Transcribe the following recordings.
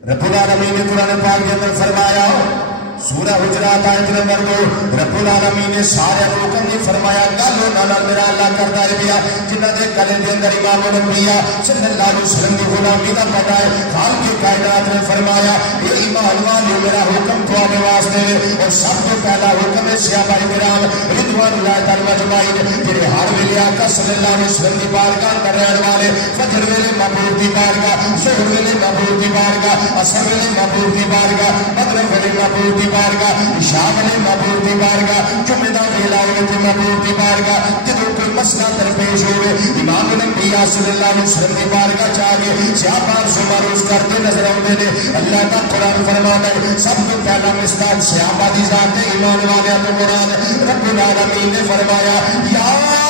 رب العالمین نے قرآن پاک کے اندر فرمایا سورہ حجرات آیت نمبر 2 رب العالمین نے سارے حکم نے فرمایا گالو نانا میرا اللہ کرتا ہے بیا جنہ دے گلے دے اندر امام الانبیاء صلی اللہ علیہ وسلم کی غلامی کا پتہ ہے خالق کائنات نے فرمایا اے ایمان والو میرا حکم تو آنے واسطے اور سب تو پہلا حکم ہے صحابہ کرام رضوان اللہ تعالی اجمعین جڑے ہر ویلے آقا صلی اللہ علیہ وسلم کی بارگاہ میں رہنے والے فجر ویلے محبوب کی بارگاہ ظہر ویلے محبوب کی بارگاہ عصر ویلے محبوب کی بارگاہ مغرب ویلے محبوب کی بارگاہ عشاء ویلے محبوب کی بارگاہ جمعہ دا ویلا ہوئے محبوب کی بارگاہ جدوں کوئی مسئلہ درپیش ہوئے امام الانبیاء صلی اللہ علیہ وسلم کی بارگاہ چاہ کے صحابہ سے معروض کرتے نظر آتے ہیں اللہ کا قرآن فرماتا ہے سب تو پہلا مصداق صحابہ دی ذات ہے ایمان والے تو قرآن رب العالمین نے فرمایا یا ایھا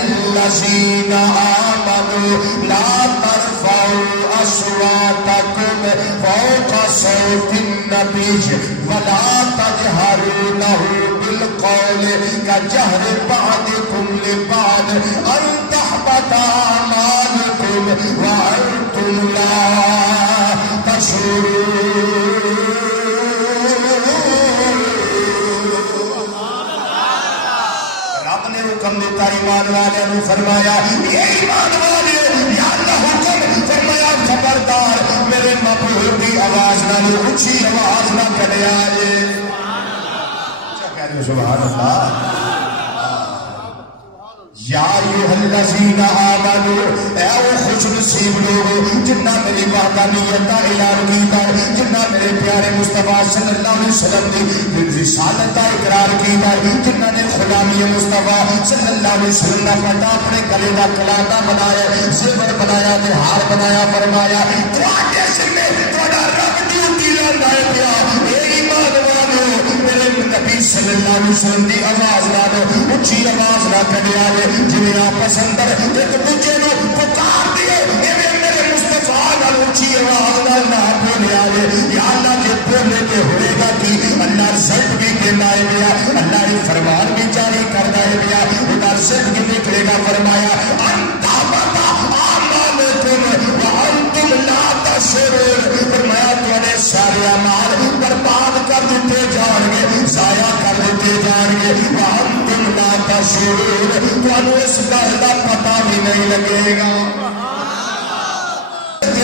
الذین آمنوا لا ترفعوا اصواتکم فوق صوت النبی ولا تجهروا له بالقول كجهر بعضكم لبعض ان تحبط اعمالكم وانتم لا تشعرون رب نے حکم دیتا ایمان والے نے فرمایا یہ ایمان والے یا اللہ حکم فرمایا خبردار میرے محبوب کی آواز نہ اونچی آواز نہ کرے آئے کیا کہہ رہے ہو سبحان اللہ یا ایھا الذین آمنوا اے وہ خوش نصیب لوگ جنہ میری وحدانیت کا اعلان کیتا ہے جنہ میرے پیارے مصطفیٰ صلی اللہ علیہ وسلم کی رسالت کا اقرار کیتا ہے جنہ نے غلامی مصطفیٰ صلی اللہ علیہ وسلم کا پٹا اپنے گلے کا کلاتا بنایا زیور بنایا تے ہار بنایا فرمایا تواڈے سر تواڈا رب ڈیوٹی لیندا ہے پیا اے ایمان والو میرے نبی صلی اللہ علیہ وسلم دی آواز نال اونچی آواز نہ کڈیا جنہیں آپس اندر ایک دوجے نو پکار دیے ایویں میرے مصطفیٰ نال اونچی آواز نال نہ بولیا یا اللہ کے بولنے تے ہوئے گا کہ اللہ رزق بھی دینا ہے بیا اللہ نے فرمان بھی جاری کردا ہے بیا خدا رزق بھی نکلے گا فرمایا انت بتا اعمالکم وانتم لا تشعرون فرمایا تمہارے سارے اعمال برباد کر دیتے جان گے ضائع کر دیتے جان گے وانتم لا تشعرون تو اس گل کا پتہ بھی نہیں لگے گا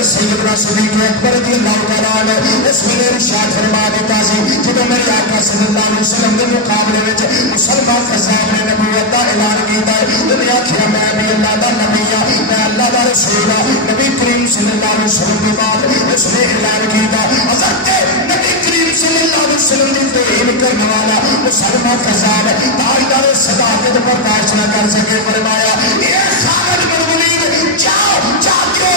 سیدنا صدیق اکبر رضی اللہ تعالیٰ عنہ اس ویلے ارشاد فرما دیتا سی جب میرے آقا صلی اللہ علیہ وسلم کے مقابلے وچ مسلمان قذاب نے نبوت کا اعلان کیتا ہے انہوں نے آخیا میں بھی اللہ دا نبی ہاں میں اللہ دا رسول ہاں نبی کریم صلی اللہ علیہ وسلم کے بعد اس نے اعلان کیتا حضرت نبی کریم صلی اللہ علیہ وسلم کی توہین کرنے والا مسلمان قذاب تاجدار صداقت برداشت نہ کر سکے فرمایا یہ خالد بن ولید جاؤ جا کے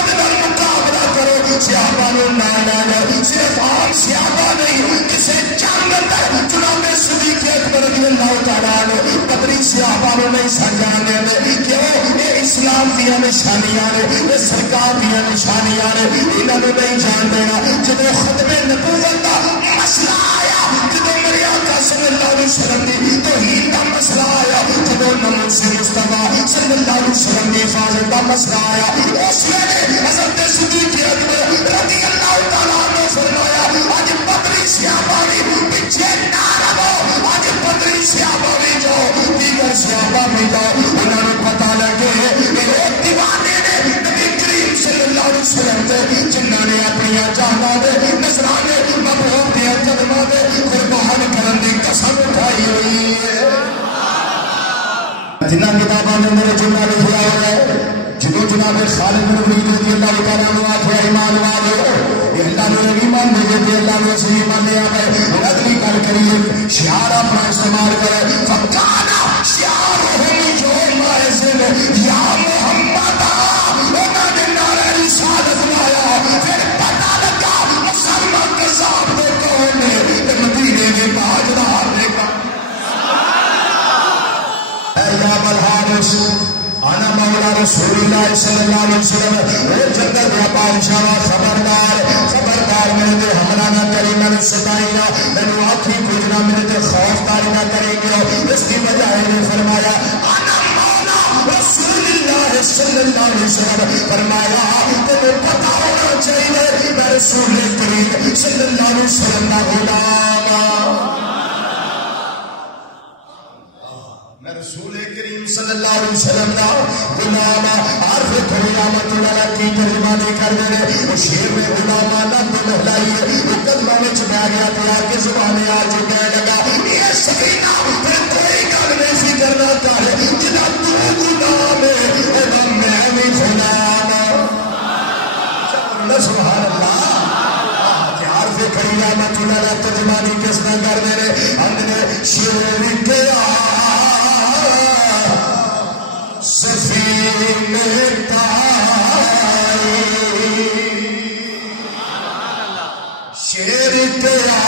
صحابہ نے نہ صرف عام صحابہ نہیں جسے جنگ اندر جناب صدیق اکبر رضی اللہ تعالیٰ عنہ بدری صحابہ نے نہیں سمجھانے میں کہ یہ اسلام دیا نشانیاں نے یہ سرکار دیا نشانیاں نے انہوں نے نہیں جان دینا جب ختم نبوت کا مسئلہ آیا جب میرے آقا صلی اللہ علیہ وسلم کی توحید کا مسئلہ آیا جب نمون سے مصطفیٰ صلی اللہ علیہ وسلم کی حفاظت کا مسئلہ آیا اس میں حضرت صدیق اکبر رضی اللہ تعالیٰ عنہ فرمایا آج بدری صحابہ بھی پیچھے نہ رہو آج بدری صحابہ بھی جو دیگر صحابہ بھی جو انہوں نے پتہ لگے ایک دیوانے نے نبی کریم صلی اللہ علیہ وسلم دے جنہوں نے اپنی جاناں دے نذرانے محبوب دے قدماں دے قربان کرن دی قسم اٹھائی ہوئی ہے جنہاں کتاباں دے اندر جملہ لکھا ہوا ہے جدو جناب خالد بن ولید رضی اللہ تعالیٰ عنہ آخیا ایمان والو اللہ نے ایمان دے دے اللہ نے اسی ایمان لے آئے اگلی گل کریے شعار اپنا استعمال کرے فکانا شعارہم یوم اذن یا محمد انہوں نے نعرہ رسالت لایا پھر پتہ لگا مسلمان قذاب دے کون نے مدینے کے تاجدار نے اے یا الحارث انا مولا رسول اللہ صلی اللہ علیہ وسلم اے جنگل دیا بادشاہ خبردار خبردار میرے تے حملہ نہ کری میں نے ستائی نہ میں آنکھی کچھ نہ میرے تے خوف داری نہ کرے گی اس کی وجہ ہے نے فرمایا انا مولا رسول اللہ صلی اللہ علیہ وسلم فرمایا تمہیں پتا ہونا چاہیے میں رسول کریم صلی اللہ علیہ وسلم کا غلام، میں رسول کریم صلی اللہ علیہ وسلم کا غلام۔ عارف کھڑی رحمت اللہ کی ترجمہ نہیں کر دے وہ شیر میں غلام اللہ کو مہلائیے وہ کلمہ میں چبیا گیا تو آپ کے زبانے آ چکے لگا یہ سکینہ پھر کوئی گل نہیں سی کرنا چاہے جنا تو غلام ہے وہ میں بھی غلام۔ سبحان اللہ۔ عارف کھڑی رحمت اللہ ترجمہ نہیں کس نہ کر دے ہم نے شیر کے سفینے تائی شیر تیرا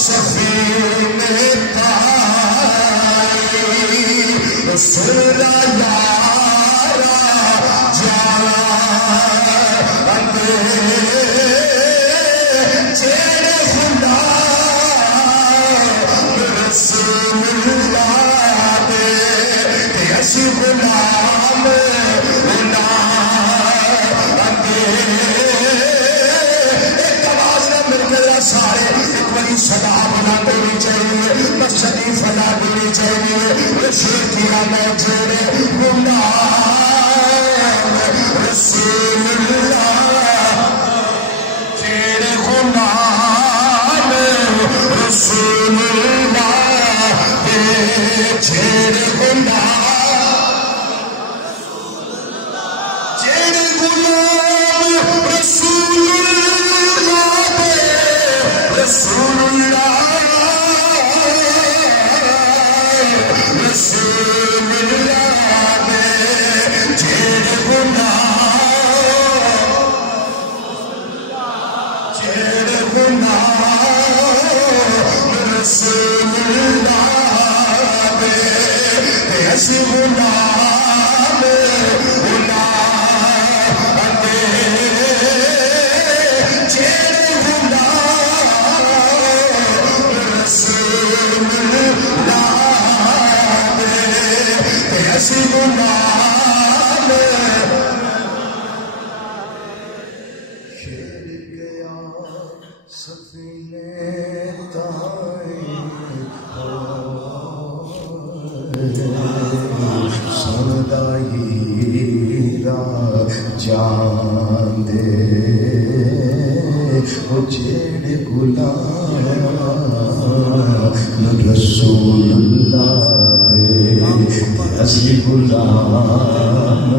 سفینے تائی رسول یارا جانا اندے چیرے خدا رسول اللہ غلام ایک آواز نہ مل گیا سارے ایک بڑی صدا بنا دینی چاہیے مسجدی فلا دینی چاہیے شیر کیا میں جیڑے غلام رسول اللہ جیڑے غلام رسول اللہ جیڑے غلام رسول اللہ رسول اللہ جیڑ گناہ جیڑ گناہ رسول اللہ ایس غلام غلام جیڑ شیر گیا سفینے تائی سردائی جان دے وہ جیڑ غلام رسول اللہ اسی غلام